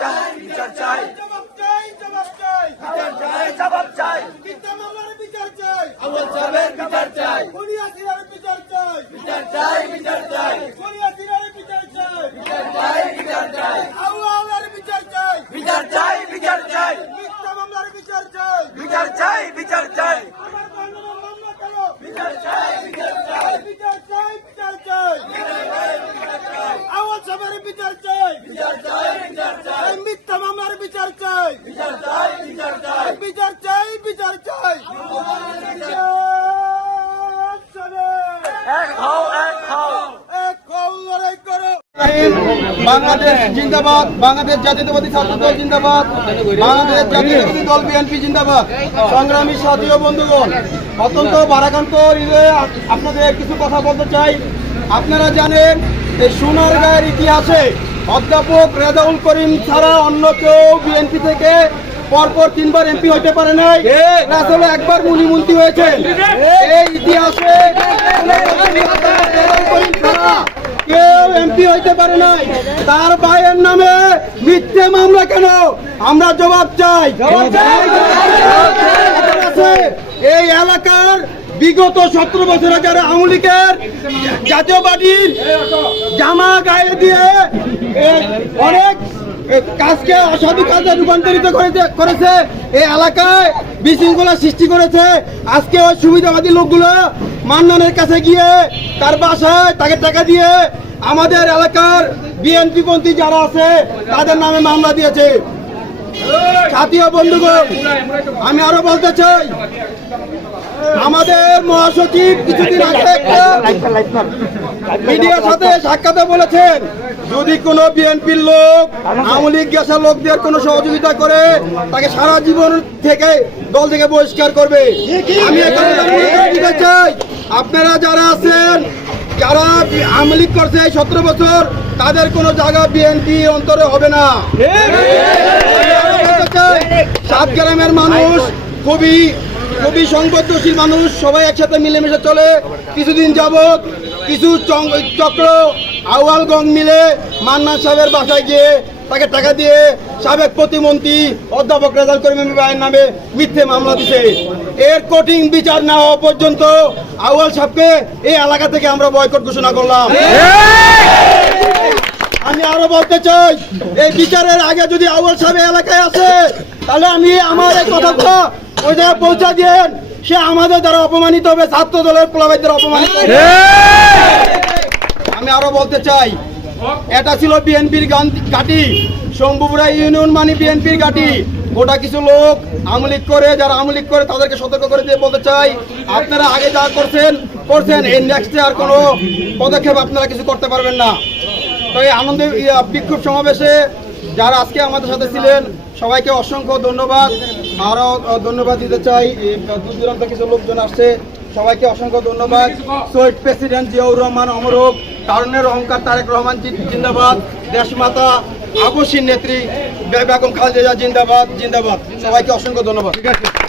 চাই বিচার চাই। জবাব চাই জবাব চাই। বিচার চাই জবাব চাই। মিথ্যা মামলার বিচার চাই। আবুল সাহেবের বিচার চাই খুনিয়া সিরার বিচার চাই বিচার চাই বিচার চাই খুনিয়া সিরার বিচার চাই বিচার চাই বিচার চাই আউয়ালের বিচার চাই বিচার চাই বিচার চাই মিথ্যা মামলার বিচার চাই বিচার চাই বিচার চাই আমার বান্ধবের মামলা করো বিচার চাই বিচার চাই বিচার চাই বিচার চাই আওয়াল সাহেবের বিচার চাই বিচার চাই বিচার চাই এই মিথ্যা মামলার বিচার চাই বিচার চাই বিচার চাই বিচার চাই বিচার চাই এক হও এক হও এক কল লড়াই করো বাংলাদেশ জিন্দাবাদ বাংলাদেশ জাতীয়তাবাদী ছাত্র দল জিন্দাবাদ বাংলাদেশ জাতীয়তাবাদী দল বিএনপি জিন্দাবাদ। সংগ্রামী সাথী ও বন্ধুগণ অত্যন্ত বারাকান্ত হৃদয়ে আপনাদের কিছু কথা বলতে চাই। আপনারা জানেন এই সোনারগাঁয়ের ইতিহাসে অধ্যাপক রেজাউল করিম ছাড়া অন্য কেউ বিএনপি থেকে পরপর তিনবার এমপি হইতে পারে নাই। আসলে একবার মুনিমন্ত্রী হয়েছেন। এই ইতিহাসে এমপি হইতে পারে নাই। তার ভাইয়ের নামে মিথ্যে মামলা কেন? আমরা জবাব চাই। এই এলাকার বিগত সতেরো বছরে যারা আওয়ামী লীগের জাতীয় পার্টির জামা গায়ে দিয়ে অনেক কাজকে অসাধু কাজে রূপান্তরিত করেছে করেছে। এই এলাকায় বিশৃঙ্খলা সৃষ্টি করেছে। আজকে ওই সুবিধাবাদী লোকগুলো মান্নানের কাছে গিয়ে তার বাসায় তাকে টাকা দিয়ে আমাদের এলাকার বিএনপি পন্থী যারা আছে, তাদের নামে মামলা দিয়েছে। জাতীয় বন্ধুগণ, আমি আরও বলতে চাই, আমাদের মহাসচিব কিছুদিন আগে একটা মিডিয়ার সাথে সাক্ষাতে বলেছেন, যদি কোনো বিএনপির লোক, আওয়ামী লীগ, গ্যাসের লোকদের কোনো সহযোগিতা করে, তাকে সারা জীবন থেকে, দল থেকে বহিষ্কার করবে। আমি এখানে চাই, আপনারা যারা আছেন যারা আওয়ামী লীগ করছে এই সতেরো বছর, তাদের কোনো জায়গা বিএনপি অন্তরে হবে না। সাত গ্রামের মানুষ, খুবই খুবই সংবদ্ধশীল মানুষ, সবাই একসাথে মিলেমিশে চলে। কিছুদিন যাবৎ কিছু চক্র আউয়াল গং মিলে মান্না সাহেবের বাসায় গিয়ে তাকে টাকা দিয়ে সাবেক প্রতিমন্ত্রী অধ্যাপক রেজাল করিম ভাইয়ের নামে মিথ্যে মামলা দিছে। এর কঠিন বিচার না হওয়া পর্যন্ত আউয়াল সাহেবকে এই এলাকা থেকে আমরা বয়কট ঘোষণা করলাম। আমি আরও বলতে চাই, এই বিচারের আগে যদি আউয়াল সাহেব এলাকায় আসে, তাহলে আমি আমার এই কথাটা ওই জায়গায় পৌঁছা দিয়েন। সে আমাদের দ্বারা অপমানিত হবে ছাত্র দলের প্রভাবিতদের অপমানিত আমি আরও বলতে চাই এটা ছিল বিএনপির ঘাটি শম্ভুপুরা ইউনিয়ন মানে বিএনপির ঘাটি গোটা কিছু লোক আমলিক করে, যারা আমলিক করে তাদেরকে সতর্ক করে দিয়ে বলতে চাই, আপনারা আগে যা করছেন করছেন। এই নেক্সটে আর কোনো পদক্ষেপ আপনারা কিছু করতে পারবেন না। তো এই আনন্দ বিক্ষোভ সমাবেশে যারা আজকে আমাদের সাথে ছিলেন, সবাইকে অসংখ্য ধন্যবাদ। আরও ধন্যবাদ দিতে চাই। দূর দূরান্ত কিছু লোকজন আসছে। সবাইকে অসংখ্য ধন্যবাদ। সোয়েট প্রেসিডেন্ট জিয়াউর রহমান অমরক কারণের অহংকার তারেক রহমান জিন্দাবাদ। দেশমাতা আবসীর নেত্রী বেগম খালেদা জিন্দাবাদ জিন্দাবাদ। সবাইকে অসংখ্য ধন্যবাদ। ঠিক আছে।